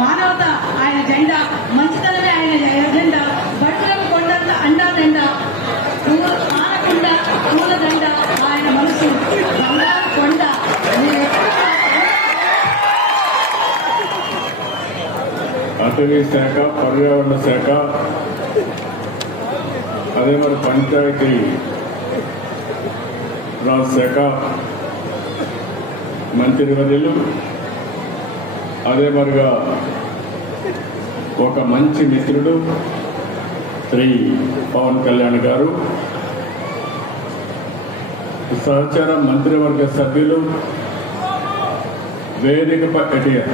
మానవత ఆయన జెండా, మంచితనమే ఆయన ఎజెండా. బడులకు కొండంత అండా దండ, ఆనకుండా పూల దండ ఆయన మనసు బంగారు కొండ. అటవీ శాఖ, పర్యావరణ శాఖ, అదే మరి పంచాయతీ రాజ్ శాఖ మంత్రివర్యులు, అదే మరిగా ఒక మంచి మిత్రుడు శ్రీ పవన్ కళ్యాణ్ గారు, సహచర మంత్రివర్గ సభ్యులు, వేదికపై ఎటిఆర్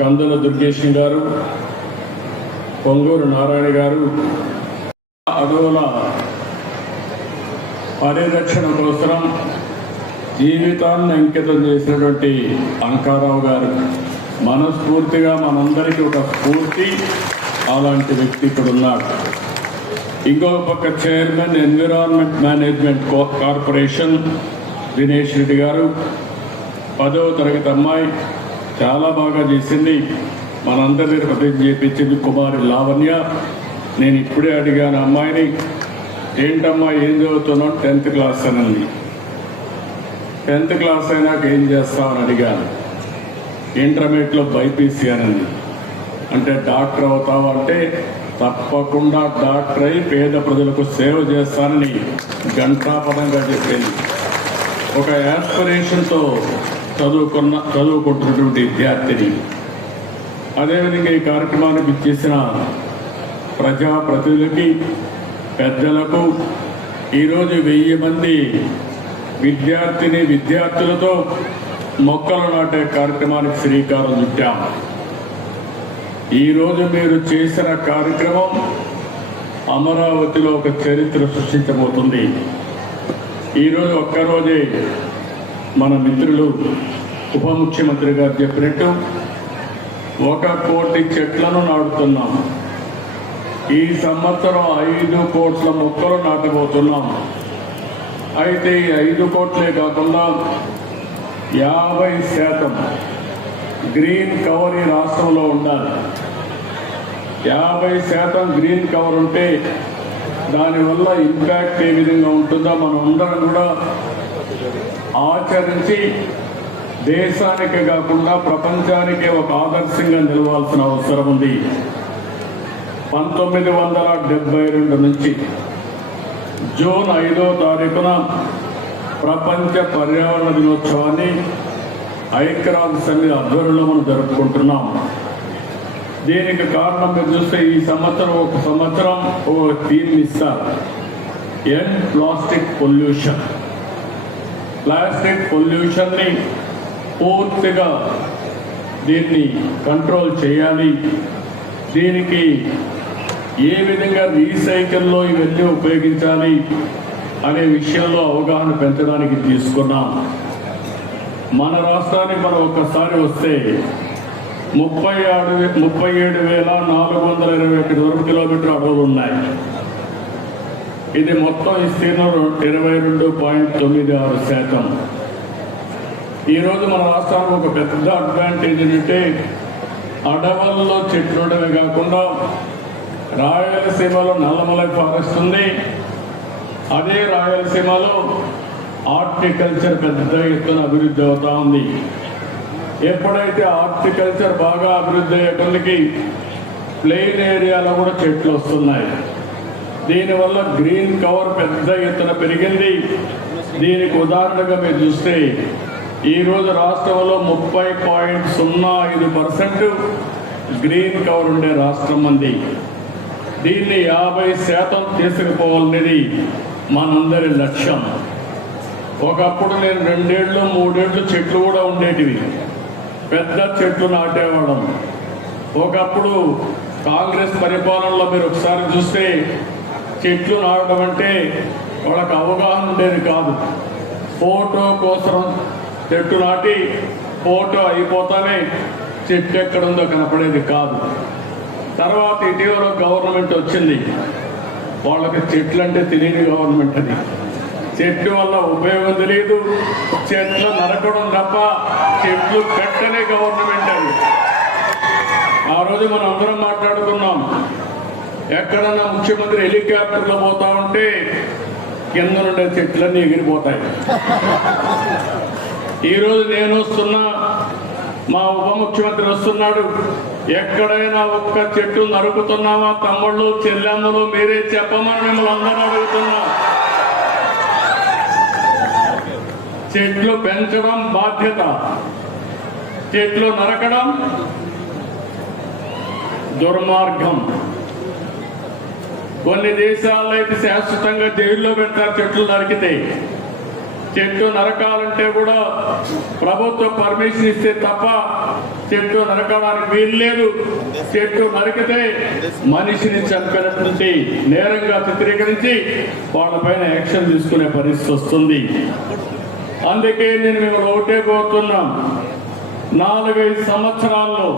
కందుల దుర్గేష్ గారు, పొంగూరు నారాయణ గారు, అడవుల పరిరక్షణ కోసం జీవితాన్ని అంకితం చేసినటువంటి అంకారావు గారు, మనస్ఫూర్తిగా మనందరికీ ఒక స్ఫూర్తి. అలాంటి వ్యక్తి ఇక్కడ ఉన్నాడు. ఇంకో పక్క chairman environment management corporation Dinesh Reddy గారు, 10వ తరగతి అమ్మాయి, చాలా బాగా చేసింది. మనందరి ప్రతిజ్ఞ చేయించింది కుమారి లావణ్య. నేను ఇప్పుడే అడిగాను అమ్మాయిని, ఏంటమ్మా ఏం చదువుతున్నావు? 10th క్లాస్ అనండి. 10th క్లాస్ అయినాక ఏం చేస్తామని అడిగాను. ఇంటర్మీడియట్లో బైపీసీ అనండి. అంటే డాక్టర్ అవుతావు అంటే తప్పకుండా డాక్టర్ అయి పేద ప్రజలకు సేవ చేస్తానని గంటాపదంగా చెప్పింది. ఒక యాస్పిరేషన్తో చదువుకుంటున్నటువంటి విద్యార్థిని. అదేవిధంగా ఈ కార్యక్రమానికి ఇచ్చేసిన ప్రజాప్రతినిధులకి, పెద్దలకు, ఈరోజు 1000 మంది విద్యార్థులతో మొక్కలు నాటే కార్యక్రమానికి శ్రీకారం చుట్టాం. ఈరోజు మీరు చేసిన కార్యక్రమం అమరావతిలో ఒక చరిత్ర సృష్టించబోతుంది. ఈరోజు ఒక్కరోజే మన మిత్రులు ఉప ముఖ్యమంత్రి గారు చెప్పినట్టు 1 కోటి చెట్లను నాటుతున్నాం. ఈ సంవత్సరం 5 కోట్ల మొక్కలు నాటబోతున్నాం. అయితే ఈ 5 కోట్లే కాకుండా 50% గ్రీన్ కవర్ ఈ రాష్ట్రంలో ఉండాలి. 50% గ్రీన్ కవర్ ఉంటే దానివల్ల ఇంపాక్ట్ ఏ విధంగా ఉంటుందో మనం అందరం కూడా ఆచరించి దేశానికి కాకుండా ప్రపంచానికే ఒక ఆదర్శంగా నిలవాల్సిన అవసరం ఉంది. 1972 నుంచి జూన్ 5వ తారీఖున ప్రపంచ పర్యావరణ దినోత్సవాన్ని ఐక్యరాజ్య సమితి ఆధ్వర్యంలో మనం జరుపుకుంటున్నాం. దీనికి కారణం మీరు చూస్తే ఈ సంవత్సరం ఒక థీమ్ ఇస్తారు. End plastic pollution. ప్లాస్టిక్ పొల్యూషన్ని పూర్తిగా దీన్ని కంట్రోల్ చేయాలి. దీనికి ఏ విధంగా రీసైకిల్లో ఇవన్నీ ఉపయోగించాలి అనే విషయంలో అవగాహన పెంచడానికి తీసుకున్నాం. మన రాష్ట్రానికి మనం ఒక్కసారి వస్తే 37,421 కిలోమీటర్ల అడవులు ఉన్నాయి. ఇది మొత్తం విస్తీర్ణం 22.96%. ఈరోజు మన రాష్ట్రానికి ఒక పెద్ద అడ్వాంటేజ్ ఏంటంటే అడవుల్లో చెట్లు ఉండడమే కాకుండా రాయలసీమలో నల్లమలై ఫారెస్ట్ ఉంది. అదే రాయలసీమలో హార్టికల్చర్ పెద్ద ఎత్తున అభివృద్ధి అవుతా ఉంది. ఎప్పుడైతే హార్టికల్చర్ బాగా అభివృద్ధి అయ్యేకొందికి ప్లెయిన్ ఏరియాలో కూడా చెట్లు వస్తున్నాయి. దీనివల్ల గ్రీన్ కవర్ పెద్ద ఎత్తున పెరిగింది. దీనికి ఉదాహరణగా మీరు చూస్తే ఈరోజు రాష్ట్రంలో 30.05% గ్రీన్ కవర్ ఉండే రాష్ట్రం ఉంది. దీన్ని 50% తీసుకుపోవాలనేది మనందరి లక్ష్యం. ఒకప్పుడు నేను 2 ఏళ్ళు 3 ఏళ్ళు చెట్లు కూడా ఉండేటివి, పెద్ద చెట్లు నాటేవాళ్ళం. ఒకప్పుడు కాంగ్రెస్ పరిపాలనలో మీరు ఒకసారి చూస్తే చెట్లు నాటడం అంటే వాళ్ళకి అవగాహన ఉండేది కాదు. ఫోటో కోసం చెట్టు నాటి ఫోటో అయిపోతానే చెట్టు ఎక్కడుందో కనపడేది కాదు. తర్వాత ఇటీవల గవర్నమెంట్ వచ్చింది, వాళ్ళకి చెట్లు అంటే తెలియని గవర్నమెంట్ అది. చెట్టు వల్ల ఉపయోగం తెలియదు, చెట్లు నరకడం తప్ప చెట్లు పెట్టనే గవర్నమెంట్ అది. ఆ రోజు మనం అందరం మాట్లాడుకున్నాం, ఎక్కడన్నా ముఖ్యమంత్రి హెలికాప్టర్లో పోతా ఉంటే కింద నుండే చెట్లన్నీ ఎగిరిపోతాయి. ఈరోజు నేను వస్తున్నా, మా ఉప ముఖ్యమంత్రి వస్తున్నాడు, ఎక్కడైనా ఒక్క చెట్టు నరుకుతున్నావా తమ్ముళ్ళు చెల్లెమ్మలు మీరే చెప్పమని మిమ్మల్ని అందరూ అడుగుతున్నా. చెట్లు పెంచడం బాధ్యత, చెట్లు నరకడం దుర్మార్గం. కొన్ని దేశాల్లో అయితే శాశ్వతంగా జైల్లో పెడతారు చెట్లు నరికితే. చెట్టు నరకాలంటే కూడా ప్రభుత్వ పర్మిషన్ ఇస్తే తప్ప చెట్టు నరకడానికి వీలు లేదు. చెట్టు నరికితే మనిషిని చంపినటువంటి నేరంగా చిత్రీకరించి వాళ్ళపైన యాక్షన్ తీసుకునే పరిస్థితి వస్తుంది. అందుకే నేను మేము ఒకటే కోరుతున్నాం, 4-5 సంవత్సరాల్లో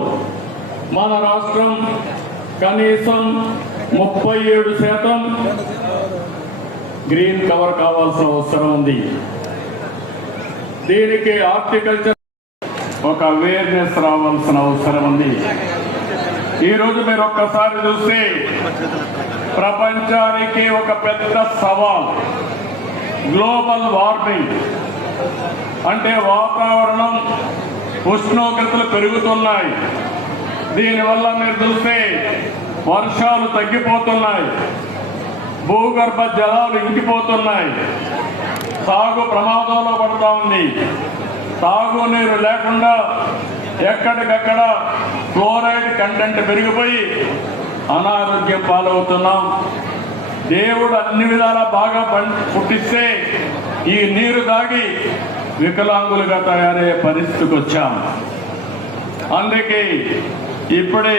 మన రాష్ట్రం కనీసం 37% గ్రీన్ కవర్ కావాల్సిన అవసరం ఉంది. దీనికి హార్టికల్చర్ ఒక అవేర్నెస్ రావాల్సిన అవసరం ఉంది. ఈరోజు మీరు ఒక్కసారి చూస్తే ప్రపంచానికి ఒక పెద్ద సవాల్ గ్లోబల్ వార్మింగ్. అంటే వాతావరణం ఉష్ణోగ్రతలు పెరుగుతున్నాయి. దీనివల్ల మీరు చూస్తే వర్షాలు తగ్గిపోతున్నాయి, భూగర్భ జలాలు ఇంకిపోతున్నాయి, సాగు ప్రమాదంలో పడుతూ ఉంది. తాగునీరు లేకుండా ఎక్కడికక్కడ ఫ్లోరైడ్ కంటెంట్ పెరిగిపోయి అనారోగ్యం పాలవుతున్నాం. దేవుడు అన్ని విధాలా బాగా పుట్టిస్తే ఈ నీరు తాగి వికలాంగులుగా తయారయ్యే పరిస్థితికి వచ్చాం. అందుకే ఇప్పుడే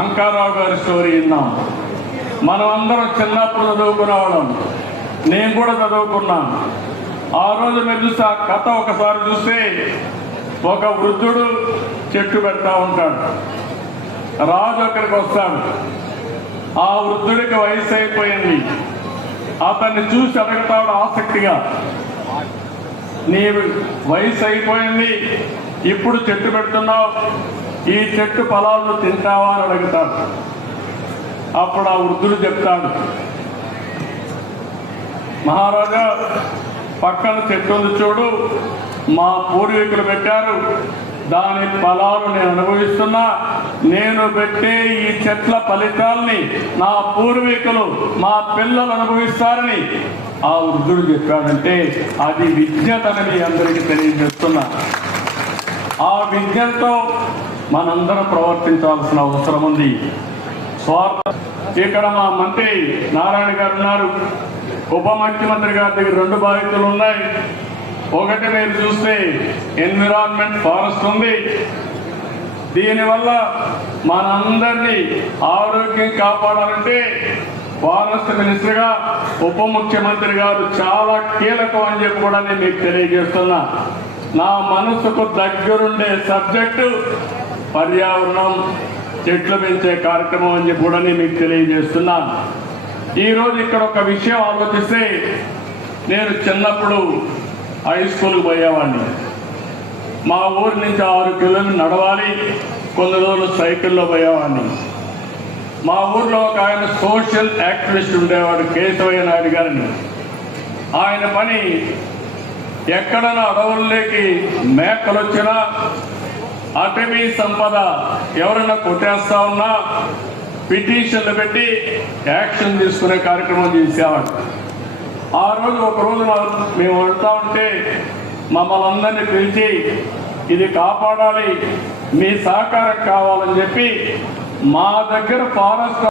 అంకారావు గారి స్టోరీ విన్నాం. మనం అందరం చిన్నప్పుడు చదువుకునే వాళ్ళం, నేను కూడా చదువుకున్నాను. ఆ రోజు మీరు చూస్తే ఆ కథ ఒకసారి చూస్తే ఒక వృద్ధుడు చెట్టు పెడతా ఉంటాడు, రాజు అక్కడికి వస్తాడు. ఆ వృద్ధుడికి వయసు అయిపోయింది. అతన్ని చూసి అడుగుతాడు ఆసక్తిగా, నీ వయసు అయిపోయింది, ఇప్పుడు చెట్టు పెడుతున్నావు, ఈ చెట్టు ఫలాలను తింటావా అని అడుగుతాడు. అప్పుడు ఆ వృద్ధుడు చెప్తాడు, మహారాజా పక్కన చెట్టు ఉంది చూడు, మా పూర్వీకులు పెట్టారు, దాని ఫలాలు నేను అనుభవిస్తున్నా. నేను పెట్టే ఈ చెట్ల ఫలితాల్ని నా పూర్వీకులు మా పిల్లలు అనుభవిస్తారని ఆ వృద్ధుడు చెప్పాడంటే అది విజ్ఞతని అందరికీ తెలియజేస్తున్నా. ఆ విజ్ఞతతో మనందరం ప్రవర్తించాల్సిన అవసరం ఉంది. ఇక్కడ మా మంత్రి నారాయణ గారు ఉన్నారు, ఉప ముఖ్యమంత్రి గారి దగ్గర 2 బాధ్యతలు ఉన్నాయి. ఒకటి మీరు చూస్తే ఎన్విరాన్మెంట్ ఫారెస్ట్ ఉంది. దీనివల్ల మనందరినీ ఆరోగ్యం కాపాడాలంటే ఫారెస్ట్ మినిస్టర్గా ఉప ముఖ్యమంత్రి గారు చాలా కీలకం అని చెప్పి కూడా నేను మీకు తెలియజేస్తున్నా. నా మనసుకు దగ్గరుండే సబ్జెక్టు పర్యావరణం, చెట్లు పెంచే కార్యక్రమం అని చెప్పి కూడా నేను మీకు తెలియజేస్తున్నాను. ఈరోజు ఇక్కడ ఒక విషయం ఆలోచిస్తే, నేను చిన్నప్పుడు హై స్కూల్కి పోయేవాడిని. మా ఊరి నుంచి 6 కిలోమీటర్లు నడవాలి, కొన్ని రోజులు సైకిల్లో పోయేవాడిని. మా ఊర్లో ఒక ఆయన సోషల్ యాక్టివిస్ట్ ఉండేవాడు, కేశవయ్య నాయుడు గారిని. ఆయన పని ఎక్కడైనా అడవుల్లోకి మేకలు వచ్చినా, అటవీ సంపద ఎవరైనా కొట్టేస్తా ఉన్నా పిటిషన్లు పెట్టి యాక్షన్ తీసుకునే కార్యక్రమం చేసేవాడు. ఆ రోజు ఒక రోజు మేము వెళ్తా ఉంటే మమ్మల్ని అందరినీ పిలిచి, ఇది కాపాడాలి, మీ సహకారం కావాలని చెప్పి మా దగ్గర ఫారెస్ట్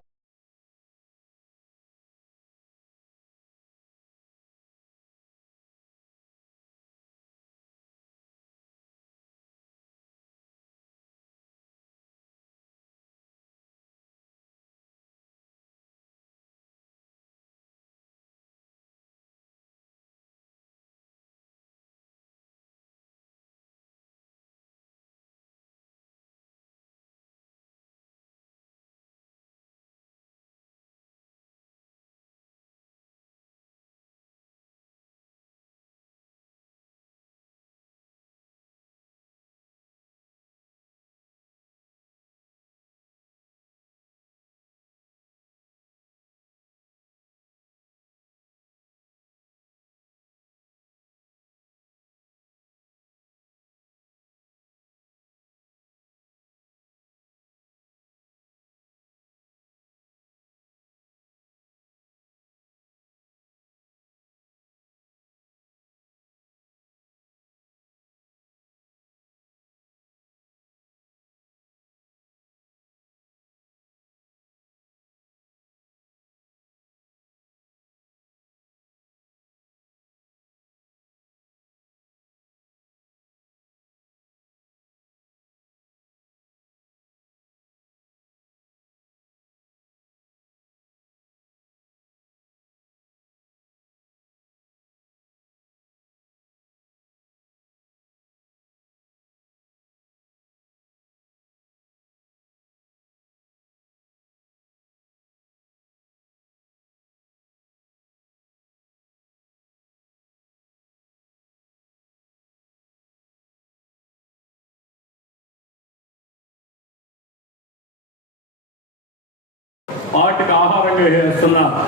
వాటికి ఆహారంగా వేస్తున్నారు.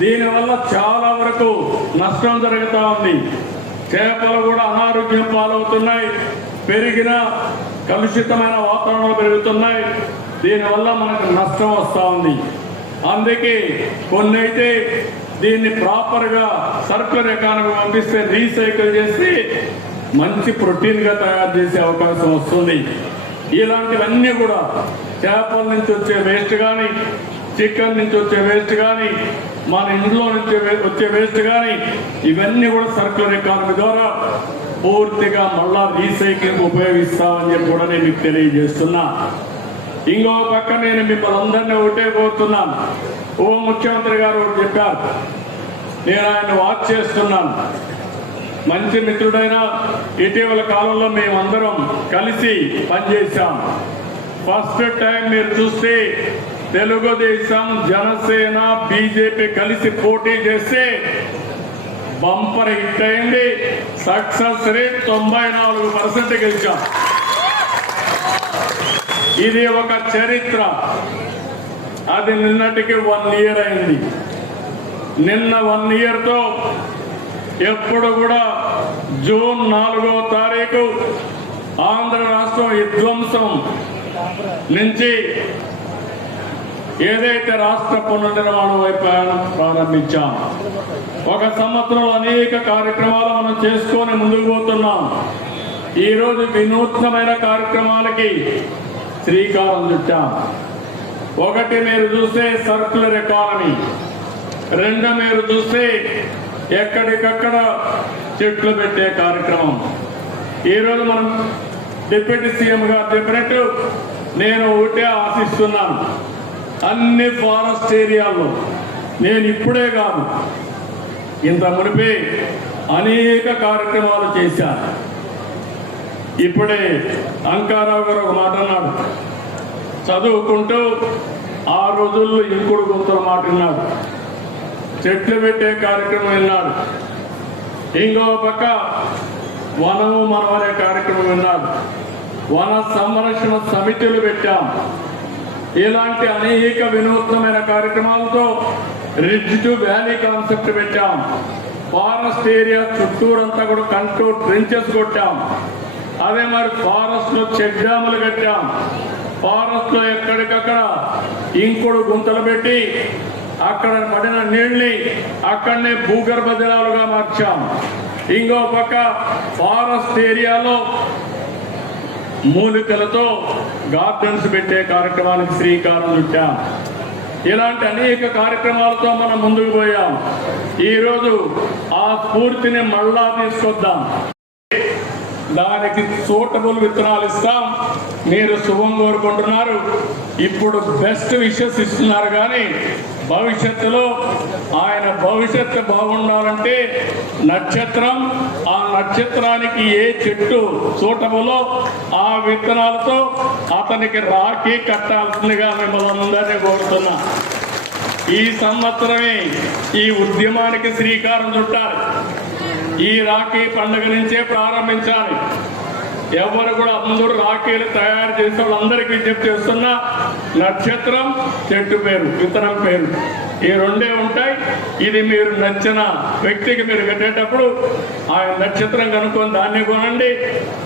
దీనివల్ల చాలా వరకు నష్టం జరుగుతూ ఉంది. చేపలు కూడా అనారోగ్యం పాలవుతున్నాయి. పెరిగిన కలుషితమైన వాతావరణం పెరుగుతున్నాయి. దీనివల్ల మనకు నష్టం వస్తూ ఉంది. అందుకే కొన్ని అయితే దీన్ని ప్రాపర్గా సర్క్యులర్ ఎకానమీ పంపిస్తే రీసైకిల్ చేసి మంచి ప్రోటీన్గా తయారు చేసే అవకాశం వస్తుంది. ఇలాంటివన్నీ కూడా చేపల నుంచి వచ్చే వేస్ట్ కానీ, చికెన్ నుంచి వచ్చే వేస్ట్ కానీ, మన ఇంట్లో నుంచి వచ్చే వేస్ట్ కానీ, ఇవన్నీ కూడా సర్క్యులర్ ఎకానమీ ద్వారా పూర్తిగా మళ్ళా రీసైక్లింగ్ ఉపయోగిస్తామని చెప్పి కూడా నేను మీకు తెలియజేస్తున్నా. ఇంకో పక్క నేను మిమ్మల్ని అందరినీ ఒకటే కోరుతున్నాను. ఉప ముఖ్యమంత్రి గారు ఒకటి చెప్పారు, నేను ఆయన వాచ్ చేస్తున్నాను. మంచి మిత్రుడైన ఇటీవల కాలంలో మేమందరం కలిసి పనిచేశాం. ఫస్ట్ టైం మీరు చూస్తే తెలుగుదేశం, జనసేన, బీజేపీ కలిసి పోటీ చేస్తే బంపర్ హిట్ అయింది. సక్సెస్ రేట్ 94% గెలిచాం. ఇది ఒక చరిత్ర. అది నిన్నటికి 1 year అయింది. నిన్న 1 yearతో ఎప్పుడు కూడా జూన్ 4వ తారీఖు ఆంధ్ర రాష్ట్రం విధ్వంసం నుంచి ఏదైతే రాష్ట్ర పునర్నిర్మాణం వైపు ప్రారంభించాం. 1 సంవత్సరంలో అనేక కార్యక్రమాలు మనం చేసుకొని ముందుకు పోతున్నాం. ఈరోజు వినూత్నమైన కార్యక్రమాలకి శ్రీకారం చుట్టాం. 1 మీరు చూస్తే సర్క్యులర్ ఎకానమీ, 2 మీరు చూస్తే ఎక్కడికక్కడ చెట్లు పెట్టే కార్యక్రమం. ఈరోజు మనం డిప్యూటీ సీఎం గారు చెప్పినట్టు నేను ఒకటే ఆశిస్తున్నాను, అన్ని ఫారెస్ట్ ఏరియాల్లో నేను ఇప్పుడే కాదు ఇంత మునిపే అనేక కార్యక్రమాలు చేశాను. ఇప్పుడే అంకారావు గారు ఒక మాట అన్నాడు, చదువుకుంటూ ఆ రోజుల్లో ఇంకుడు గుంతల మాట విన్నాడు, చెట్లు పెట్టే కార్యక్రమం విన్నాడు. ఇంకో పక్క వనము మనమనే కార్యక్రమం విన్నాడు. వన సంరక్షణ సమితులు పెట్టాం. ఇలాంటి అనేక వినూత్నమైన కార్యక్రమాలతో రిడ్జ్ టు వ్యాలీ కాన్సెప్ట్ పెట్టాం. ఫారెస్ట్ ఏరియా చుట్టూరంతా కూడా కంట్రోల్ ట్రెంచెస్ కొట్టాం. అదే మరి ఫారెస్ట్ లో చెక్ డ్యాములు కట్టాం. ఫారెస్ట్ లో ఎక్కడికక్కడ ఇంకుడు గుంతలు పెట్టి అక్కడ పడిన నీళ్ళని అక్కడనే భూగర్భ జలాలుగా మార్చాం. ఇంకో పక్క ఫారెస్ట్ ఏరియాలో మూలికలతో గార్డెన్స్ పెట్టే కార్యక్రమానికి శ్రీకారం చుట్టాం. ఇలాంటి అనేక కార్యక్రమాలతో మనం ముందుకు పోయాం. ఈరోజు ఆ స్ఫూర్తిని మళ్ళా తీసుకొద్దాం. దానికి సూటబుల్ విత్తనాలు ఇస్తాం. మీరు శుభం కోరుకుంటున్నారు, ఇప్పుడు బెస్ట్ విషెస్ ఇస్తున్నారు. కానీ భవిష్యత్తులో ఆయన భవిష్యత్తు బాగుండాలంటే నక్షత్రం, ఆ నక్షత్రానికి ఏ చెట్టు సూటబులో ఆ విత్తనాలతో అతనికి రాఖీ కట్టాల్సిందిగా మిమ్మల్ని అందరినీ కోరుతున్నా. ఈ సంవత్సరమే ఈ ఉద్యమానికి శ్రీకారం చుట్టాలి. ఈ రాఖీ పండుగ నుంచే ప్రారంభించాలి. ఎవరు కూడా అందరూ రాఖీలు తయారు చేసే వాళ్ళందరికీ విజ్ఞప్తి చేస్తున్నా, నక్షత్రం, చెట్టు పేరు, విత్తనం పేరు, ఈ 2 ఉంటాయి. ఇది మీరు నచ్చిన వ్యక్తికి మీరు కట్టేటప్పుడు ఆయన నక్షత్రం కనుక్కొని దాన్ని కొనండి,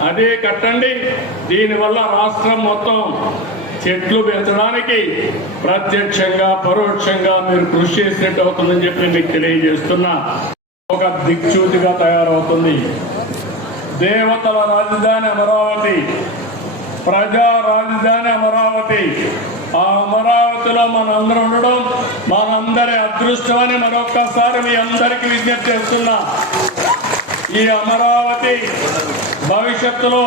అదే కట్టండి. దీనివల్ల రాష్ట్రం మొత్తం చెట్లు పెంచడానికి ప్రత్యక్షంగా పరోక్షంగా మీరు కృషి చేసినట్టు అవుతుందని చెప్పి మీకు తెలియజేస్తున్నా. ఒక దిక్సూచిగా తయారవుతుంది. దేవతల రాజధాని అమరావతి, ప్రజా రాజధాని అమరావతి. ఆ అమరావతిలో మనందరం ఉండడం మనందరి అదృష్టం అని మరొక్కసారి మీ అందరికీ విజ్ఞప్తి చేస్తున్నా. ఈ అమరావతి భవిష్యత్తులో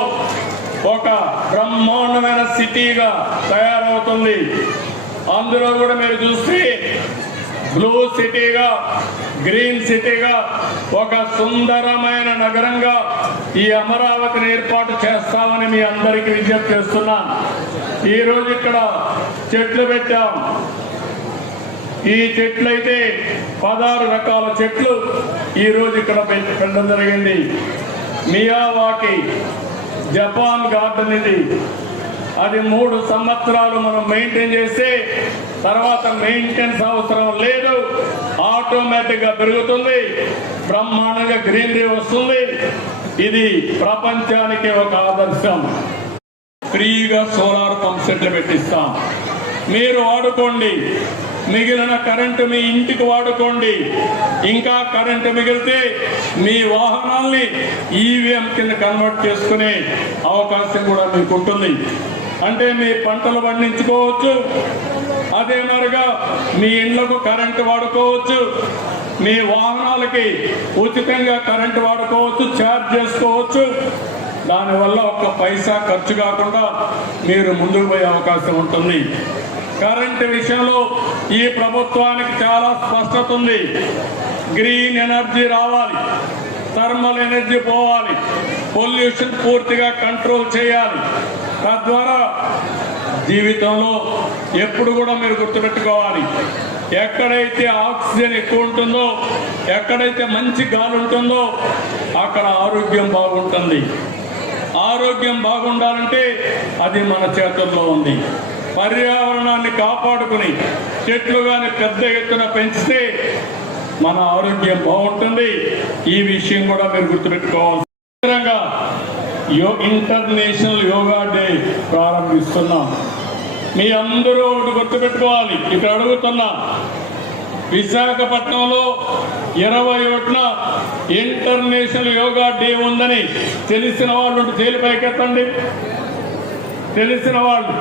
ఒక బ్రహ్మాండమైన సిటీగా తయారవుతుంది. అందులో కూడా మీరు చూస్తే బ్లూ సిటీగా, గ్రీన్ సిటీగా, ఒక సుందరమైన నగరంగా ఈ అమరావతిని ఏర్పాటు చేస్తామని మీ అందరికీ విజ్ఞప్తి చేస్తున్నాను. ఈరోజు ఇక్కడ చెట్లు పెట్టాం. ఈ చెట్లు అయితే 16 రకాల చెట్లు ఈరోజు ఇక్కడ పెట్టడం జరిగింది. మియావాకి జపాన్ గార్డెన్ ఇది. అది 3 సంవత్సరాలు మనం మెయింటైన్ చేస్తే తర్వాత మెయింటెనెన్స్ అవసరం లేదు, ఆటోమేటిక్ గా పెరుగుతుంది, బ్రహ్మాండంగా గ్రీనరీ వస్తుంది. ఇది ప్రపంచానికి ఒక ఆదర్శం. ఫ్రీగా సోలార్ పంప్ సెట్లు పెట్టిస్తాం, మీరు వాడుకోండి. మిగిలిన కరెంటు మీ ఇంటికి వాడుకోండి. ఇంకా కరెంటు మిగిలితే మీ వాహనాల్ని ఈవీఎం కింద కన్వర్ట్ చేసుకునే అవకాశం కూడా మీకు ఉంటుంది. అంటే మీ పంటలు పండించుకోవచ్చు, అదే మరిగా మీ ఇళ్లకు కరెంటు వాడుకోవచ్చు, మీ వాహనాలకి ఉచితంగా కరెంటు వాడుకోవచ్చు, ఛార్జ్ చేసుకోవచ్చు. దానివల్ల ఒక్క పైసా ఖర్చు కాకుండా మీరు ముందుకు పోయే అవకాశం ఉంటుంది. కరెంటు విషయంలో ఈ ప్రభుత్వానికి చాలా స్పష్టత ఉంది. గ్రీన్ ఎనర్జీ రావాలి, థర్మల్ ఎనర్జీ పోవాలి, పొల్యూషన్ పూర్తిగా కంట్రోల్ చేయాలి. తద్వారా జీవితంలో ఎప్పుడు కూడా మీరు గుర్తుపెట్టుకోవాలి, ఎక్కడైతే ఆక్సిజన్ ఎక్కువ ఉంటుందో, ఎక్కడైతే మంచి గాలి ఉంటుందో అక్కడ ఆరోగ్యం బాగుంటుంది. ఆరోగ్యం బాగుండాలంటే అది మన చేతుల్లో ఉంది. పర్యావరణాన్ని కాపాడుకుని చెట్లు కానీ పెద్ద ఎత్తున పెంచితే మన ఆరోగ్యం బాగుంటుంది. ఈ విషయం కూడా మీరు గుర్తుపెట్టుకోవాలి. ఇంటర్నేషనల్ యోగా డే ప్రారంభిస్తున్నాం. మీ అందరూ ఒకటి గుర్తుపెట్టుకోవాలి. ఇక్కడ అడుగుతున్నా, విశాఖపట్నంలో 21న ఇంటర్నేషనల్ యోగా డే ఉందని తెలిసిన వాళ్ళు చేలు పైకెత్తండి. తెలిసిన వాళ్ళు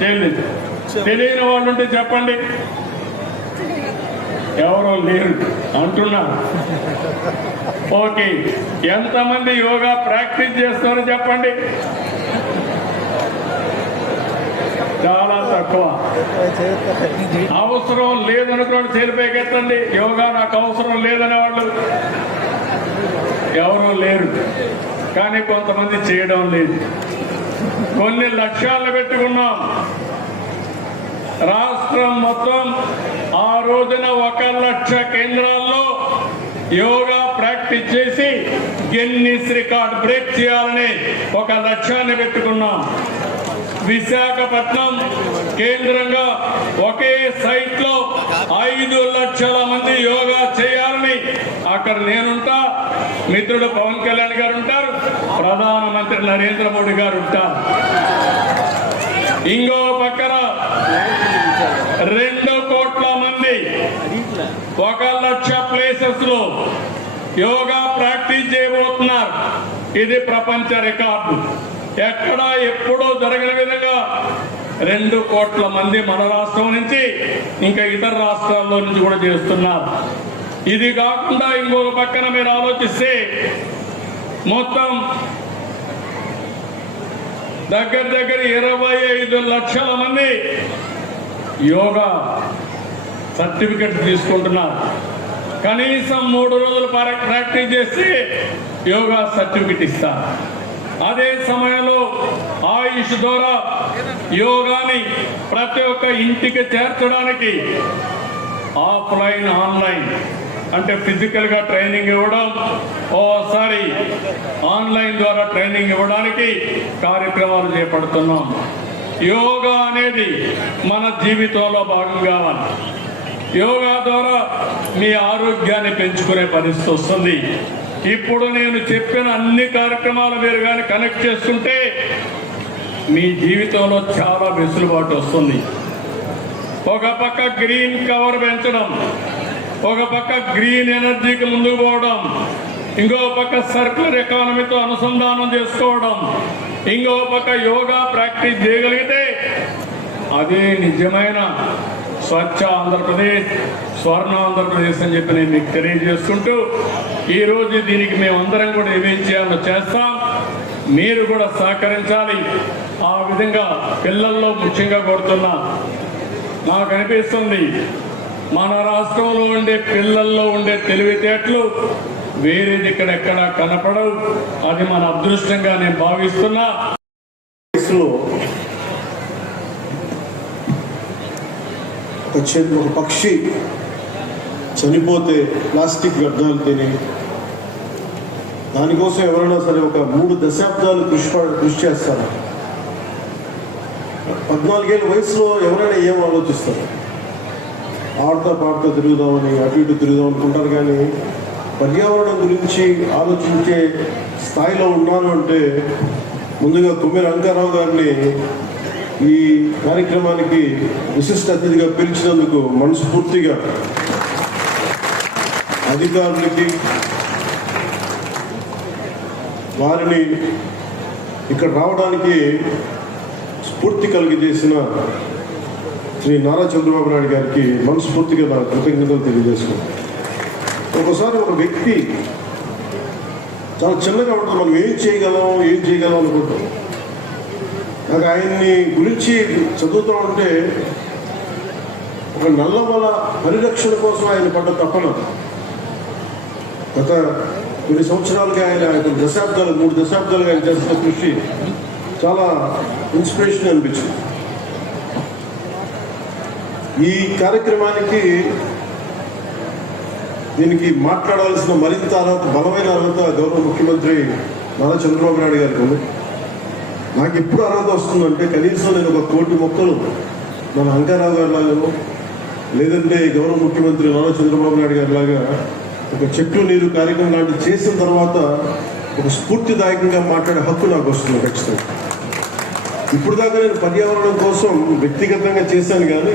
చేయలేదు, తెలియని వాళ్ళు ఉంటే చెప్పండి. ఎవరో లేరు అంటున్నా. ఓకే, ఎంతమంది యోగా ప్రాక్టీస్ చేస్తారో చెప్పండి. చాలా తక్కువ. అవసరం లేదనుకోండి చేలిపైకెత్తండి. యోగా నాకు అవసరం లేదనే వాళ్ళు ఎవరూ లేరు. కానీ కొంతమంది చేయడం లేదు. కొన్ని లక్ష్యాలు పెట్టుకున్నాం. రాష్ట్రం మొత్తం ఆ రోజున 1,00,000 కేంద్రాల్లో యోగా ప్రాక్టీస్ చేసి గిన్నిస్ రికార్డ్ బ్రేక్ చేయాలని ఒక లక్ష్యాన్ని పెట్టుకున్నాం. విశాఖపట్నం కేంద్రంగా ఒకే సైట్ లో 5 లక్షల మంది యోగా చేయాలని అక్కడ నేనుంటా, మిత్రుడు పవన్ కళ్యాణ్ గారు ఉంటారు, ప్రధానమంత్రి నరేంద్ర మోడీ గారు ఉంటారు. ఇంకో పక్కన 2 కోట్ల మంది 1,00,000 ప్లేసెస్ లో యోగా ప్రాక్టీస్ చేయబోతున్నారు. ఇది ప్రపంచ రికార్డు. ఎక్కడా ఎప్పుడూ జరగని విధంగా 2 కోట్ల మంది మన రాష్ట్రం నుంచి ఇంకా ఇతర రాష్ట్రాల్లో నుంచి కూడా చేస్తున్నారు. ఇది కాకుండా ఇంకొక పక్కన మీరు ఆలోచిస్తే మొత్తం దగ్గర 25 లక్షల మంది యోగా సర్టిఫికెట్ తీసుకుంటున్నారు. కనీసం 3 రోజులు ప్రాక్టీస్ చేస్తే యోగా సర్టిఫికెట్ ఇస్తారు. అదే సమయంలో ఆయుష్ ద్వారా యోగాని ప్రతి ఒక్క ఇంటికి చేర్చడానికి ఆఫ్లైన్ ఆన్లైన్ అంటే ఫిజికల్ గా ట్రైనింగ్ ఇవ్వడం, ఓసారి ఆన్లైన్ ద్వారా ట్రైనింగ్ ఇవ్వడానికి కార్యక్రమాలు చేపడుతున్నాం. యోగా అనేది మన జీవితంలో భాగం కావాలి. యోగా ద్వారా మీ ఆరోగ్యాన్ని పెంచుకునే పరిస్థితి వస్తుంది. ఇప్పుడు నేను చెప్పిన అన్ని కార్యక్రమాలు మీరు కానీ కనెక్ట్ చేసుకుంటే మీ జీవితంలో చాలా వెసులుబాటు వస్తుంది. ఒక పక్క గ్రీన్ కవర్ పెంచడం, ఒక పక్క గ్రీన్ ఎనర్జీకి ముందుకు పోవడం, ఇంకో పక్క సర్క్యులర్ ఎకానమీతో అనుసంధానం చేసుకోవడం, ఇంకో పక్క యోగా ప్రాక్టీస్ చేయగలిగితే అదే నిజమైన స్వచ్ఛ ఆంధ్రప్రదేశ్, స్వర్ణ ఆంధ్రప్రదేశ్ అని చెప్పి నేను మీకు తెలియజేసుకుంటూ ఈరోజు దీనికి మేమందరం కూడా ఏమేం చేయాలో చేస్తాం. మీరు కూడా సహకరించాలి. ఆ విధంగా పిల్లల్లో ముఖ్యంగా కోరుతున్నా, నాకు అనిపిస్తుంది మన రాష్ట్రంలో ఉండే పిల్లల్లో ఉండే తెలివితేటలు వేరేది ఇక్కడెక్కడ కనపడవు. అది మన అదృష్టంగా నేను భావిస్తున్నా. ఒక పక్షి చనిపోతే ప్లాస్టిక్ వ్యర్థాలు తిని దానికోసం ఎవరైనా సరే ఒక 3 దశాబ్దాలు కృషి చేస్తారు. 14 ఏళ్ళ వయసులో ఎవరైనా ఏం ఆలోచిస్తారు? ఆడుతూ పాడుతూ తిరుగుదామని, అటు ఇటు తిరుగుదాం అనుకుంటారు. కానీ పర్యావరణం గురించి ఆలోచించే స్థాయిలో ఉన్నాను అంటే ముందుగా కొమ్మెర అంకారావు గారిని ఈ కార్యక్రమానికి విశిష్ట అతిథిగా పిలిచినందుకు మనస్ఫూర్తిగా అధికారులకి, వారిని ఇక్కడ రావడానికి స్ఫూర్తి కలిగజేసిన శ్రీ నారా చంద్రబాబు నాయుడు గారికి మనస్ఫూర్తిగా నా కృతజ్ఞతలు తెలియజేస్తున్నాను. ఒకసారి ఒక వ్యక్తి చాలా చిన్నగా ఉంటుంది, మనం ఏం చేయగలం అనుకుంటాం. నాకు ఆయన్ని గురించి చదువుతూ ఉంటే ఒక నల్లమల పరిరక్షణ కోసం ఆయన పడ్డ తపన, గత కొన్ని సంవత్సరాలుగా ఆయన 3 దశాబ్దాలుగా ఆయన చేస్తున్న కృషి చాలా ఇన్స్పిరేషన్ అనిపించింది. ఈ కార్యక్రమానికి దీనికి మాట్లాడాల్సిన మరింత అర్హత, బలమైన అర్హత గౌరవ ముఖ్యమంత్రి నారా చంద్రబాబు నాయుడు గారికి ఉంది. నాకు ఎప్పుడు అర్హత వస్తుందంటే కనీసం నేను 1 కోటి మొక్కలు మన అంకారావు గారి లాగాను, లేదంటే గౌరవ ముఖ్యమంత్రి నారా చంద్రబాబు నాయుడు గారి లాగా ఒక చెట్లు నీరు కార్యక్రమం లాంటివి చేసిన తర్వాత ఒక స్ఫూర్తిదాయకంగా మాట్లాడే హక్కు నాకు వస్తుంది ఖచ్చితంగా. ఇప్పుడు దాకా నేను పర్యావరణం కోసం వ్యక్తిగతంగా చేశాను కానీ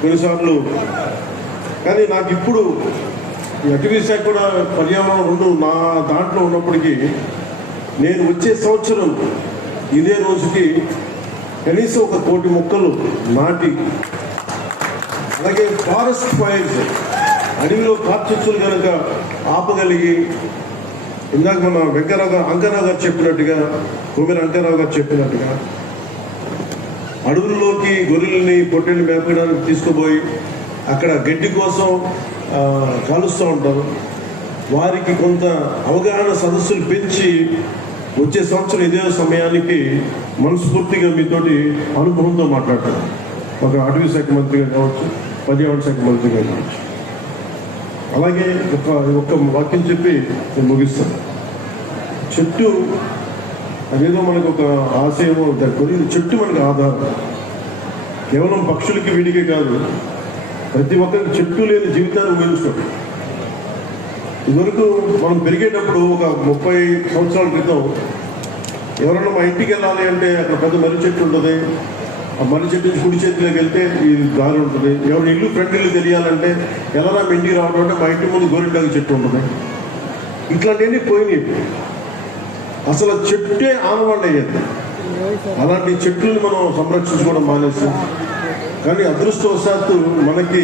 కొన్నిసార్లు, కానీ నాకు ఇప్పుడు అటవీ శాఖ కూడా పర్యావరణం 2 నా దాంట్లో ఉన్నప్పటికీ నేను వచ్చే సంవత్సరం ఇదే రోజుకి కనీసం 1 కోటి మొక్కలు నాటి, అలాగే ఫారెస్ట్ ఫైర్స్, అడవిలో కార్చిచ్చులు కనుక ఆపగలిగి, ఇందాక మన అంకారావు గారు చెప్పినట్టుగా, కొమ్మెర అంకారావు గారు చెప్పినట్టుగా అడవుల్లోకి గొర్రెల్ని పొట్టేళ్ళు మేపడానికి తీసుకుపోయి అక్కడ గడ్డి కోసం కాలుస్తూ ఉంటారు. వారికి కొంత అవగాహన సదస్సులు పెంచి వచ్చే సంవత్సరం ఇదే సమయానికి మనస్ఫూర్తిగా మీతోటి అనుభవంతో మాట్లాడతాను. ఒక అటవీ శాఖ మంత్రిగా కావచ్చు, పర్యావరణ శాఖ మంత్రిగా కావచ్చు. అలాగే ఒక వాక్యం చెప్పి నేను ముగిస్తాను. చెట్టు అదేదో మనకు ఒక ఆశయమో దక్కుని, చెట్టు మనకు ఆధారం. కేవలం పక్షులకి వీడికే కాదు, ప్రతి ఒక్కరికి చెట్టు లేని జీవితాన్ని ఊహించుకోండి. ఇదివరకు మనం పెరిగేటప్పుడు ఒక 30 సంవత్సరాల క్రితం ఎవరన్నా మా ఇంటికి వెళ్ళాలి అంటే అక్కడ పెద్ద మర్రి చెట్టు ఉంటుంది. ఆ మర్రి చెట్టు నుంచి కుడి చేతిలోకి వెళ్తే ఈ దారి ఉంటుంది. ఎవరి ఇల్లు ఫ్రంట్ ఇల్లు తెలియాలంటే ఎలా మా ఇంటికి రావడం అంటే మా ఇంటి ముందు గోరింటాకు చెట్టు ఉంటుంది. ఇట్లాంటివన్నీ పోయినాయి. అసలు చెట్టే ఆనవాళ్ళు అయ్యేది. అలాంటి చెట్లను మనం సంరక్షించుకోవడం మానేసి, కానీ అదృష్టవశాత్తు మనకి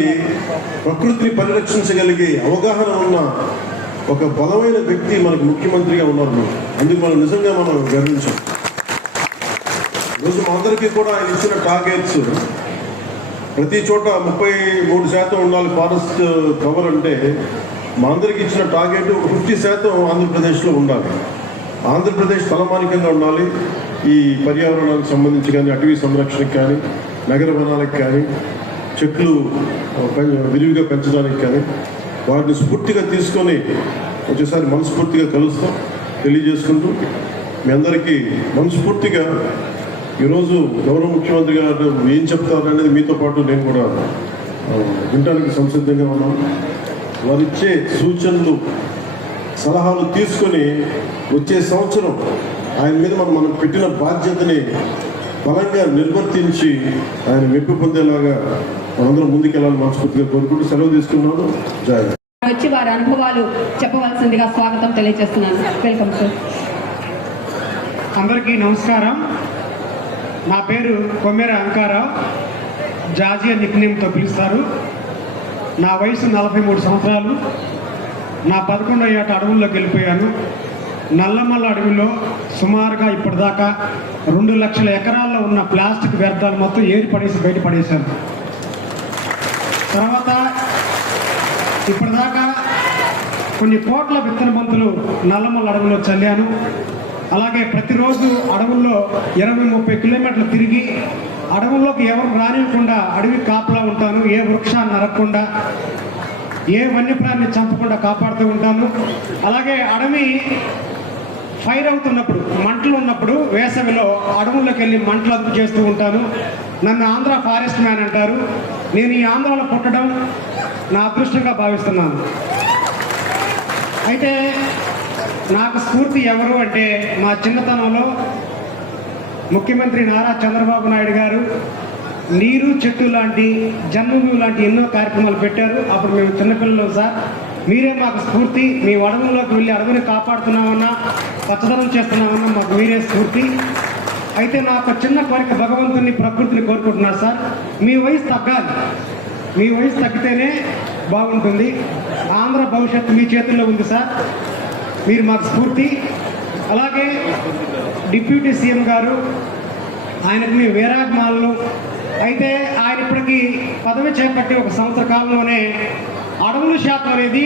ప్రకృతిని పరిరక్షించగలిగే అవగాహన ఉన్న ఒక బలమైన వ్యక్తి మనకు ముఖ్యమంత్రిగా ఉన్నారు. అందుకు మనం నిజంగా మనం గర్వించాం. ఈరోజు మా అందరికీ కూడా ఆయన ఇచ్చిన టార్గెట్స్ ప్రతి చోట 33% ఉండాలి ఫారెస్ట్ కవర్ అంటే, మా అందరికి ఇచ్చిన టార్గెట్ 50% ఆంధ్రప్రదేశ్లో ఉండాలి. ఆంధ్రప్రదేశ్ తలమానికంగా ఉండాలి. ఈ పర్యావరణానికి సంబంధించి కానీ, అటవీ సంరక్షణకి కానీ, నగర వనాలకు కానీ, చెట్లు విరివిగా పెంచడానికి కానీ, వాటిని స్ఫూర్తిగా తీసుకొని వచ్చేసారి మనస్ఫూర్తిగా కలుస్తాం తెలియజేసుకుంటూ, మీ అందరికీ మనస్ఫూర్తిగా ఈరోజు గౌరవ ముఖ్యమంత్రి గారు ఏం చెప్తారనేది మీతో పాటు నేను కూడా వినడానికి సంసిద్ధంగా ఉన్నాను. వారిచ్చే సూచనలు, సలహాలు తీసుకొని వచ్చే సంవత్సరం ఆయన మీద మనం పెట్టిన బాధ్యతని బలంగా నిర్వర్తించి ఆయన మెప్పు పొందేలాగా మనందరం ముందుకెళ్ళాలని మనస్ఫూర్తిగా కోరుకుంటూ సెలవు తీసుకున్నాను. జై హింద్. వచ్చి వారి అనుభవాలు చెప్పవలసిందిగా స్వాగతం తెలియజేస్తున్నాను. Welcome sir. అందరికీ నమస్కారం. నా పేరు కొమ్మెర అంకారావు, జాజియా నిక్నేమ్తో పిలుస్తారు. నా వయసు 43 సంవత్సరాలు. నా 11వ ఏట అడవుల్లోకి వెళ్ళిపోయాను. నల్లమల్ల అడవిలో సుమారుగా ఇప్పటిదాకా 2 లక్షల ఎకరాల్లో ఉన్న ప్లాస్టిక్ వ్యర్థాలు మొత్తం ఏరి బయటపడేశాను. తర్వాత ఇప్పటిదాకా కొన్ని కోట్ల విత్తన బంతులు నల్లమల్ల అడవిలో చల్లాను. అలాగే ప్రతిరోజు అడవుల్లో 20-30 కిలోమీటర్లు తిరిగి అడవుల్లోకి ఎవరు రానివ్వకుండా అడవి కాపలా ఉంటాను. ఏ వృక్షాన్ని నరకకుండా, ఏ వన్యప్రాణిని చంపకుండా కాపాడుతూ ఉంటాను. అలాగే అడవి ఫైర్ అవుతున్నప్పుడు, మంటలు ఉన్నప్పుడు వేసవిలో అడవుల్లోకి వెళ్ళి మంటలు అదుపు చేస్తూ ఉంటాను. నన్ను ఆంధ్ర ఫారెస్ట్ మ్యాన్ అంటారు. నేను ఈ ఆంధ్రాలో పుట్టడం నా అదృష్టంగా భావిస్తున్నాను. అయితే నాకు స్ఫూర్తి ఎవరు అంటే, మా చిన్నతనంలో ముఖ్యమంత్రి నారా చంద్రబాబు నాయుడు గారు నీరు చెట్టు లాంటి, జన్మభూమి లాంటి ఎన్నో కార్యక్రమాలు పెట్టారు. అప్పుడు మేము చిన్నపిల్లలు సార్. మీరే మాకు స్ఫూర్తి. మీ అడవుల్లోకి వెళ్ళి అడవిని కాపాడుతున్నామన్నా, పచ్చదనం చేస్తున్నామన్నా మాకు మీరే స్ఫూర్తి. అయితే నాకు చిన్న కోరిక, భగవంతుని ప్రకృతిని కోరుకుంటున్నారు సార్. మీ వయసు తగ్గాలి. మీ వయసు తగ్గితేనే బాగుంటుంది. ఆంధ్ర భవిష్యత్తు మీ చేతుల్లో ఉంది సార్. మీరు మాకు స్ఫూర్తి. అలాగే డిప్యూటీ సీఎం గారు, ఆయనకు మీ వీరాభిమానులు. అయితే ఆయన ఇప్పటికీ పదవి చేపట్టి 1 సంవత్సర కాలంలోనే అడవుల శాతం అనేది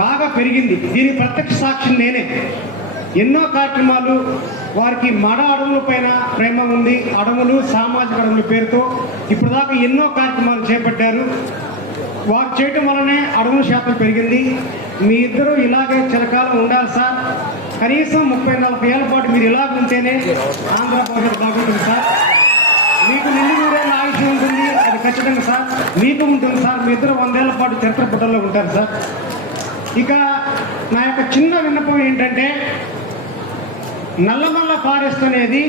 బాగా పెరిగింది. దీనికి ప్రత్యక్ష సాక్షి నేనే. ఎన్నో కార్యక్రమాలు, వారికి మడ అడవుల పైన ప్రేమ ఉంది. అడవులు, సామాజిక అడవుల పేరుతో ఇప్పుడు దాకా ఎన్నో కార్యక్రమాలు చేపట్టారు. వారు చేయటం వల్లనే అడవుల శాతం పెరిగింది. మీ ఇద్దరు ఇలాగే చిరకాలం ఉండాలి సార్. కనీసం 30-40 ఏళ్ల పాటు మీరు ఇలా ఉంటేనే ఆంధ్ర భవిష్యత్తు బాగుంటుంది సార్. మీకు 200 ఏళ్ళ ఆయుష్ ఉంటుంది, అది ఖచ్చితంగా సార్. మీకు ఉంటుంది సార్. మీ ఇద్దరు 100 ఏళ్ల పాటు చరిత్ర పుటల్లో ఉంటారు సార్. ఇక నా యొక్క చిన్న విన్నపం ఏంటంటే, నల్లమల్ల ఫారెస్ట్ అనేది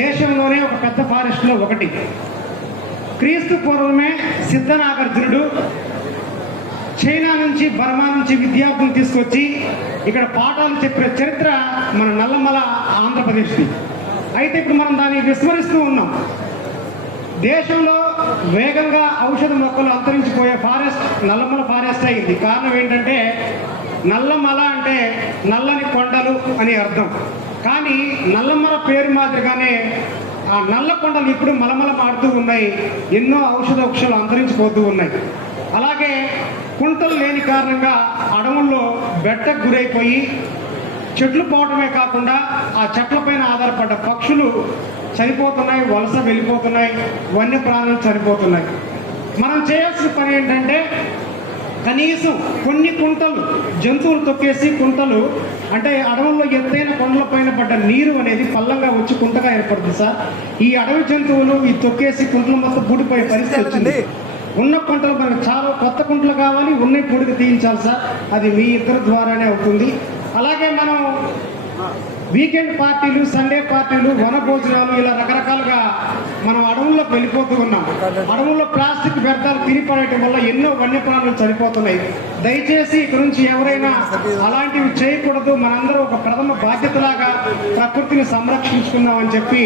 దేశంలోనే ఒక పెద్ద ఫారెస్ట్లో ఒకటి. క్రీస్తు పూర్వమే సిద్ధనాగార్జునుడు చైనా నుంచి, బర్మా నుంచి విద్యార్థులు తీసుకొచ్చి ఇక్కడ పాఠాలు చెప్పిన చరిత్ర మన నల్లమల ఆంధ్రప్రదేశ్ది. అయితే ఇప్పుడు మనం దాన్ని విస్మరిస్తూ ఉన్నాం. దేశంలో వేగంగా ఔషధ మొక్కలు అంతరించిపోయే ఫారెస్ట్ నల్లమల ఫారెస్ట్ అయింది. కారణం ఏంటంటే, నల్లమల అంటే నల్లని కొండలు అని అర్థం. కానీ నల్లమల పేరు మాదిరిగానే ఆ నల్ల కొండలు ఇప్పుడు మలమల మారుతూ ఉన్నాయి. ఎన్నో ఔషధ వృక్షాలు అంతరించిపోతూ ఉన్నాయి. అలాగే కుంటలు లేని కారణంగా అడవుల్లో బెట్టకు గురైపోయి చెట్లు పోవటమే కాకుండా ఆ చెట్లపైన ఆధారపడ్డ పక్షులు చనిపోతున్నాయి, వలస వెళ్ళిపోతున్నాయి, వన్యప్రాణులు చనిపోతున్నాయి. మనం చేయాల్సిన పని ఏంటంటే, కనీసం కొన్ని కుంటలు, జంతువులు తొక్కేసి కుంటలు అంటే అడవుల్లో ఎత్తైన కొండల పైన పడ్డ నీరు అనేది పల్లంగా వచ్చి కుంటగా ఏర్పడుతుంది సార్. ఈ అడవి జంతువులు ఈ తొక్కేసి కుంటలు మొత్తం బూడిపోయే పరిస్థితి వచ్చింది. ఉన్న కుంటలు మనకు చాలా కొత్త కుంటలు కావాలి, ఉన్న పొడికి తీయించాలి సార్. అది మీ ఇద్దరి ద్వారానే అవుతుంది. అలాగే మనం వీకెండ్ పార్టీలు, సండే పార్టీలు, వన భోజనాలు ఇలా రకరకాలుగా మనం అడవుల్లోకి వెళ్ళిపోతూ ఉన్నాం. అడవుల్లో ప్లాస్టిక్ వ్యర్థాలు తిరిగిపడటం వల్ల ఎన్నో వన్యప్రాణులు చనిపోతున్నాయి. దయచేసి ఇక్కడ నుంచి ఎవరైనా అలాంటివి చేయకూడదు. మనందరూ ఒక ప్రథమ బాధ్యతలాగా ప్రకృతిని సంరక్షించుకుందామని చెప్పి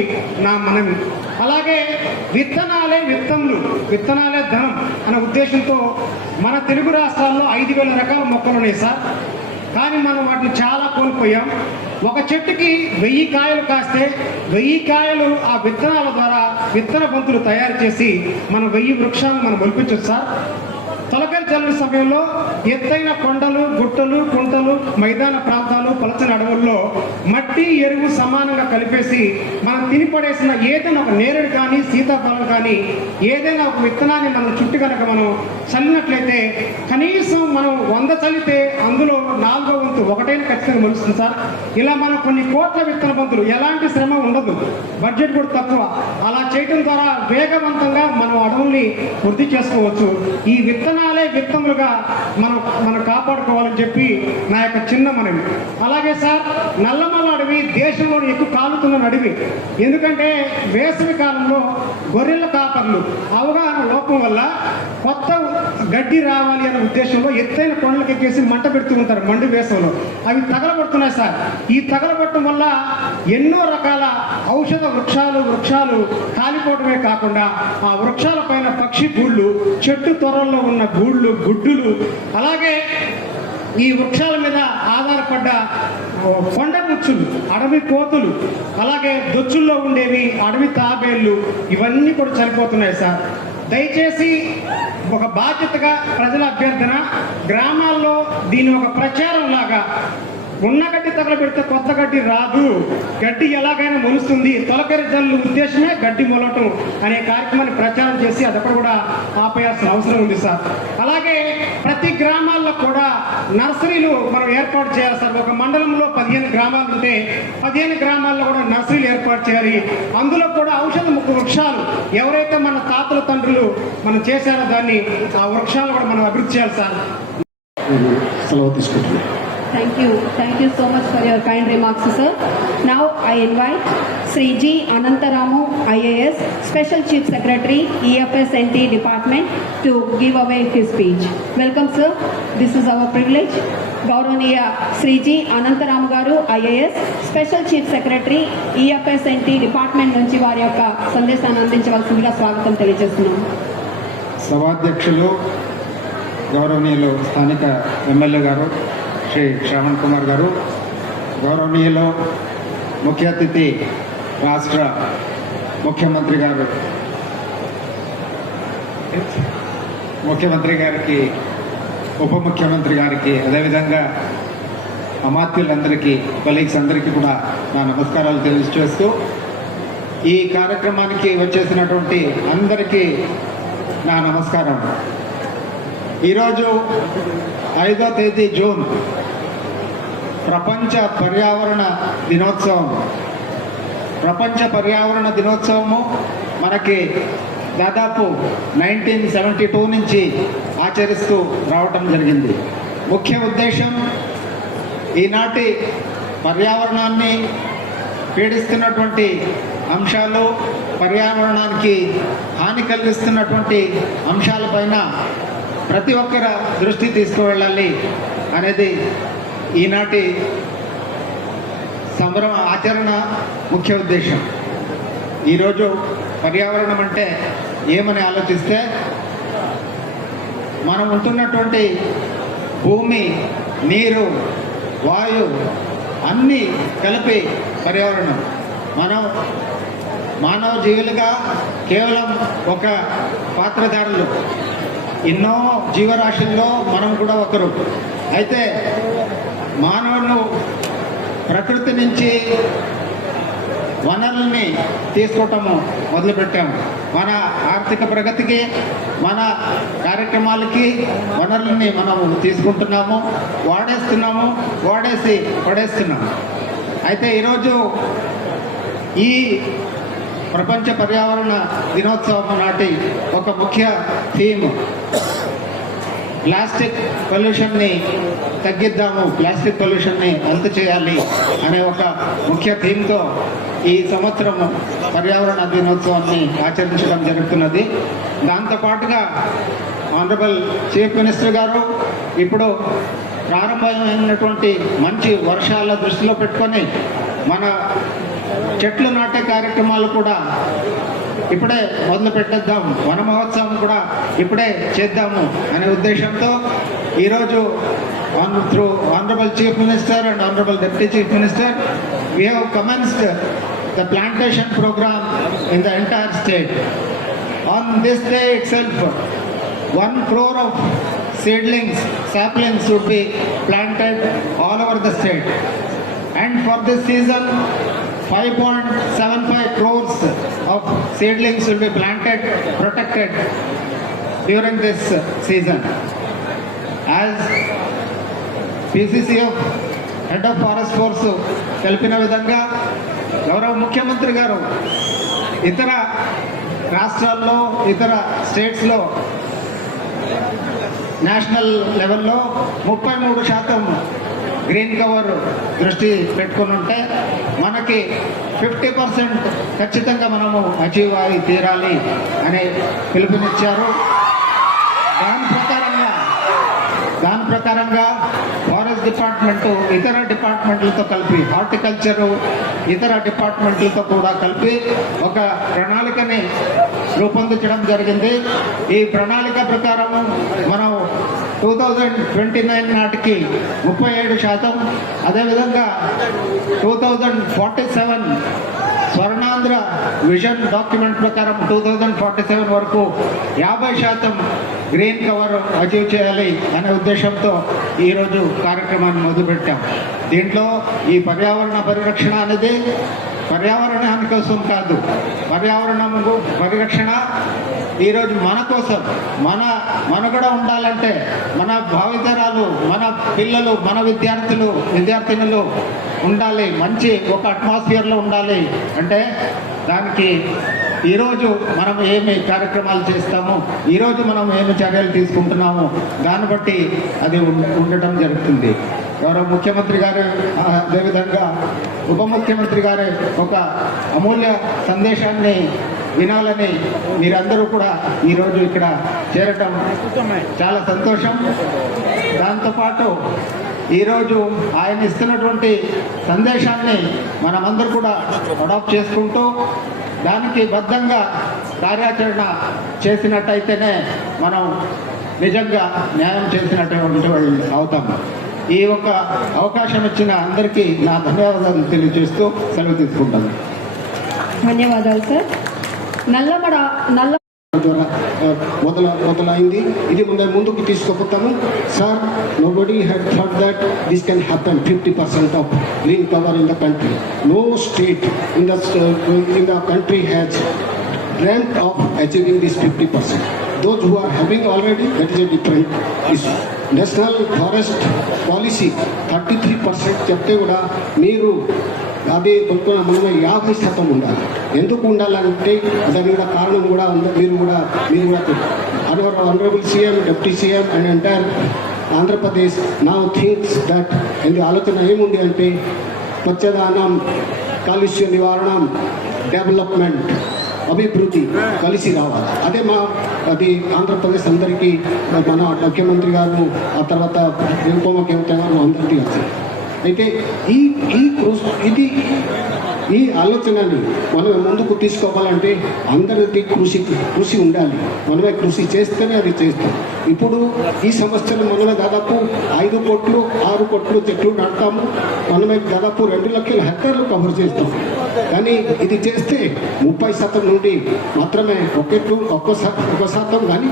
నా మనవి. అలాగే విత్తనాలే విత్తములు, విత్తనాలే ధనం అనే ఉద్దేశంతో మన తెలుగు రాష్ట్రాల్లో 5,000 రకాల మొక్కలు ఉన్నాయి సార్. కానీ మనం వాటిని చాలా కోల్పోయాం. ఒక చెట్టుకి 1000 కాయలు కాస్తే 1000 కాయలు ఆ విత్తనాల ద్వారా విత్తన బంతులు తయారు చేసి మనం 1000 వృక్షాలను మనం మొలిపించవచ్చు సార్. తొలకరి చల్లని సమయంలో ఎత్తైన కొండలు, గుట్టలు, కుంటలు, మైదాన ప్రాంతాలు, పలచని అడవుల్లో మట్టి, ఎరువు సమానంగా కలిపేసి మనం తినిపడేసిన ఏదైనా ఒక నేరేడు కానీ, సీతాఫలం కానీ ఏదైనా ఒక విత్తనాన్ని మనం చుట్టూ కనుక మనం చల్లినట్లయితే కనీసం మనం 100 చల్లితే అందులో 4వ వంతు ఒకటైనా ఖచ్చితంగా మొలుస్తుంది సార్. ఇలా మనం కొన్ని కోట్ల విత్తన బంతులు, ఎలాంటి శ్రమ ఉండదు, బడ్జెట్ కూడా తక్కువ. అలా చేయడం ద్వారా వేగవంతంగా మనం అడవుల్ని వృద్ధి చేసుకోవచ్చు. ఈ విత్తనాలే విత్తములుగా మనం కాపాడుకోవాలని చెప్పి నా యొక్క చిన్న మనవి. అలాగే సార్, నల్లమల అడవి దేశంలో ఎక్కువ కాలుతున్న అడవి. ఎందుకంటే వేసవి కాలంలో గొర్రెల కాపర్లు అవగాహన లోపం వల్ల కొత్త గడ్డి రావాలి అనే ఉద్దేశంలో ఎత్తైన కొండలకు ఎక్కేసి మంట పెడుతూ ఉంటారు మండు వేసవిలో. అవి తగలబడుతున్నాయి సార్. ఈ తగలబట్టడం వల్ల ఎన్నో రకాల ఔషధ వృక్షాలు కాలిపోవడమే కాకుండా ఆ వృక్షాల పైన పక్షి గూళ్ళు, చెట్టు త్వరల్లో ఉన్న గూళ్ళు, గుడ్డులు, అలాగే ఈ వృక్షాల మీద ఆధారపడ్డ కొండ ముచ్చులు, అడవి కోతులు, అలాగే దొచ్చుల్లో ఉండేవి అడవి తాబేళ్లు, ఇవన్నీ కూడా చనిపోతున్నాయి సార్. దయచేసి ఒక బాధ్యతగా ప్రజల అభ్యర్థన, గ్రామాల్లో దీని ఒక ప్రచారం లాగా, ఉన్న గడ్డి తగలబెడితే కొత్త గడ్డి రాదు, గడ్డి ఎలాగైనా మొలుస్తుంది, తొలకరి జల్లు ఉద్దేశమే గడ్డి మొలటం అనే కార్యక్రమాన్ని ప్రచారం చేసి అదొకటి కూడా ఆపేయాల్సిన అవసరం ఉంది సార్. అలాగే ప్రతి గ్రామాల్లో కూడా నర్సరీలు మనం ఏర్పాటు చేయాలి సార్. ఒక మండలంలో 15 గ్రామాలు ఉంటే 15 గ్రామాల్లో కూడా నర్సరీలు ఏర్పాటు చేయాలి. అందులో కూడా ఔషధ వృక్షాలు ఎవరైతే మన తాతల తండ్రులు మనం చేశారో దాన్ని ఆ వృక్షాలు కూడా మనం అభివృద్ధి చేయాలి సార్. సెలవు తీసుకుంటున్నాను. Thank you so much for your kind remarks, sir. Now I invite Sri G. Anantaramu, IAS, Special Chief Secretary, EFSNT Department, to give away his speech. Welcome, sir. This is our privilege. గౌరవనీయ Shri G Anantharam గారు, IAS, special chief secretary, EFSNT department నుంచి వారి యొక్క సందేశాన్ని అందించవలసిందిగా స్వాగతం తెలియజేస్తున్నాం. సభాధ్యక్షులు గౌరవనీయులు స్థానిక ఎమ్మెల్యే గారు శ్రీ శ్రవణ్ కుమార్ గారు, గౌరవనీయులు ముఖ్య అతిథి రాష్ట్ర ముఖ్యమంత్రి గారికి, ఉప ముఖ్యమంత్రి గారికి, అదేవిధంగా అమాత్యులందరికీ, కొలీగ్స్ అందరికీ కూడా నా నమస్కారాలు తెలియజేస్తూ ఈ కార్యక్రమానికి వచ్చేసినటువంటి అందరికీ నా నమస్కారం. ఈరోజు 5వ తేదీ జూన్ ప్రపంచ పర్యావరణ దినోత్సవం. ప్రపంచ పర్యావరణ దినోత్సవము మనకి దాదాపు 1972 నుంచి ఆచరిస్తూ రావటం జరిగింది. ముఖ్య ఉద్దేశం ఈనాటి పర్యావరణాన్ని పీడిస్తున్నటువంటి అంశాలు, పర్యావరణానికి హాని కలిగిస్తున్నటువంటి అంశాలపైన ప్రతి ఒక్కర దృష్టి తీసుకువెళ్ళాలి అనేది ఈనాటి ఆచరణ ముఖ్య ఉద్దేశం. ఈరోజు పర్యావరణం అంటే ఏమని ఆలోచిస్తే మనం ఉంటున్నటువంటి భూమి, నీరు, వాయు అన్నీ కలిపి పర్యావరణం. మనం మానవ జీవులుగా కేవలం ఒక పాత్రధారులు. ఎన్నో జీవరాశుల్లో మనం కూడా ఒకరు. అయితే మానవులు ప్రకృతి నుంచి వనరుల్ని తీసుకోవటము మొదలుపెట్టాము. మన ఆర్థిక ప్రగతికి, మన కార్యక్రమాలకి వనరుల్ని మనము తీసుకుంటున్నాము, వాడేస్తున్నాము, వాడేసి పడేస్తున్నాము. అయితే ఈరోజు ఈ ప్రపంచ పర్యావరణ దినోత్సవం నాటి ఒక ముఖ్య థీమ్ ప్లాస్టిక్ పొల్యూషన్ని తగ్గిద్దాము, ప్లాస్టిక్ పొల్యూషన్ని అంత చేయాలి అనే ఒక ముఖ్య థీమ్తో ఈ సంవత్సరం పర్యావరణ దినోత్సవాన్ని ఆచరించడం జరుగుతున్నది. దాంతోపాటుగా ఆనరబుల్ చీఫ్ మినిస్టర్ గారు ఇప్పుడు ప్రారంభమైనటువంటి మంచి వర్షాల దృష్టిలో పెట్టుకొని మన చెట్లు నాటే కార్యక్రమాలు కూడా ఇప్పుడే మొదలు పెట్టేద్దాం, వన మహోత్సవం కూడా ఇప్పుడే చేద్దాము అనే ఉద్దేశంతో ఈరోజు through Honorable Chief Minister and Honorable Deputy Chief Minister, we have commenced the plantation program in the entire state. On this day itself, 1 crore of seedlings, saplings would be planted all over the state. And for this season, 5.75 crores of seedlings will be planted, protected during this season. As PCCF Head of Forest Force తెలిపిన విధంగా గౌరవ ముఖ్యమంత్రి గారు ఇతర రాష్ట్రాల్లో, ఇతర స్టేట్స్లో national లెవెల్లో 33% గ్రీన్ కవర్ దృష్టి పెట్టుకుని ఉంటే మనకి 50% ఖచ్చితంగా మనము అచీవ్ అయి తీరాలి అనే పిలుపునిచ్చారు. దాని ప్రకారంగా ఫారెస్ట్ డిపార్ట్మెంటు ఇతర డిపార్ట్మెంట్లతో కలిపి, హార్టికల్చరు ఇతర డిపార్ట్మెంట్లతో కూడా కలిపి ఒక ప్రణాళికని రూపొందించడం జరిగింది. ఈ ప్రణాళిక ప్రకారం మనం 2029 నాటికి 37%, అదేవిధంగా 2047 స్వర్ణాంధ్ర విజన్ డాక్యుమెంట్ ప్రకారం 2047 వరకు 50% గ్రీన్ కవర్ అచీవ్ చేయాలి అనే ఉద్దేశంతో ఈరోజు కార్యక్రమాన్ని మొదలుపెట్టాం. దీంట్లో ఈ పర్యావరణ పరిరక్షణ అనేది పర్యావరణాని కోసం కాదు, పర్యావరణము పరిరక్షణ ఈరోజు మన కోసం, మన మనుగడ ఉండాలంటే, మన భావితరాలు, మన పిల్లలు, మన విద్యార్థినులు ఉండాలి, మంచి ఒక అట్మాస్ఫియర్లో ఉండాలి అంటే దానికి ఈరోజు మనం ఏమి కార్యక్రమాలు చేస్తామో, ఈరోజు మనం ఏమి చర్యలు తీసుకుంటున్నామో దాన్ని బట్టి అది ఉండటం జరుగుతుంది. గౌరవ ముఖ్యమంత్రి గారు, అదేవిధంగా ఉప ముఖ్యమంత్రి గారు ఒక అమూల్య సందేశాన్ని వినాలని మీరందరూ కూడా ఈరోజు ఇక్కడ చేరటం చాలా సంతోషం. దాంతోపాటు ఈరోజు ఆయన ఇస్తున్నటువంటి సందేశాన్ని మనమందరూ కూడా అడాప్ట్ చేసుకుంటూ దానికి బద్ధంగా కార్యాచరణ చేసినట్టయితేనే మనం నిజంగా న్యాయం చేసినటువంటి వాళ్ళు అవుతాము. ఈ ఒక అవకాశం ఇచ్చిన అందరికీ నా ధన్యవాదాలు తెలియజేస్తూ సెలవు తీసుకుంటాను. ధన్యవాదాలు సార్. నల్ల ద్వారా మొదలైంది. ఇది ముందుకు తీసుకుపోతాము sir. Nobody had thought that this can happen 50% of green cover in the country. No state in the country has dreamt of achieving this 50%. Those who are having already, that is a different issue. National Forest Policy 33% చెప్తే కూడా మీరు అదే కొనుక్కున్న మనం 50% ఉండాలి. ఎందుకు ఉండాలంటే దాని కూడా కారణం కూడా మీరు కూడా honourable CM, deputy CM and entire Andhra Pradesh now thinks that ఇది ఆలోచన ఏముంది అంటే పచ్చదనం, కాలుష్య నివారణ, డెవలప్మెంట్, అభివృద్ధి కలిసి రావాలి. అదే అది ఆంధ్రప్రదేశ్ అందరికీ మన ముఖ్యమంత్రి గారు, ఆ తర్వాత ఉప ముఖ్యమంత్రి గారు అందరికీ వచ్చింది. అయితే ఈ ఆలోచనని మనం ముందుకు తీసుకోవాలంటే అందరికీ కృషి ఉండాలి. మనమే కృషి చేస్తేనే అది చేస్తాం. ఇప్పుడు ఈ సంవత్సరం మనమే దాదాపు 5 కోట్లు 6 కోట్లు చెట్లు నాటుతాము. మనమే దాదాపు 2 లక్షల హెక్టార్లు కవర్ చేస్తాం. కానీ ఇది చేస్తే 30% నుండి మాత్రమే 1% కానీ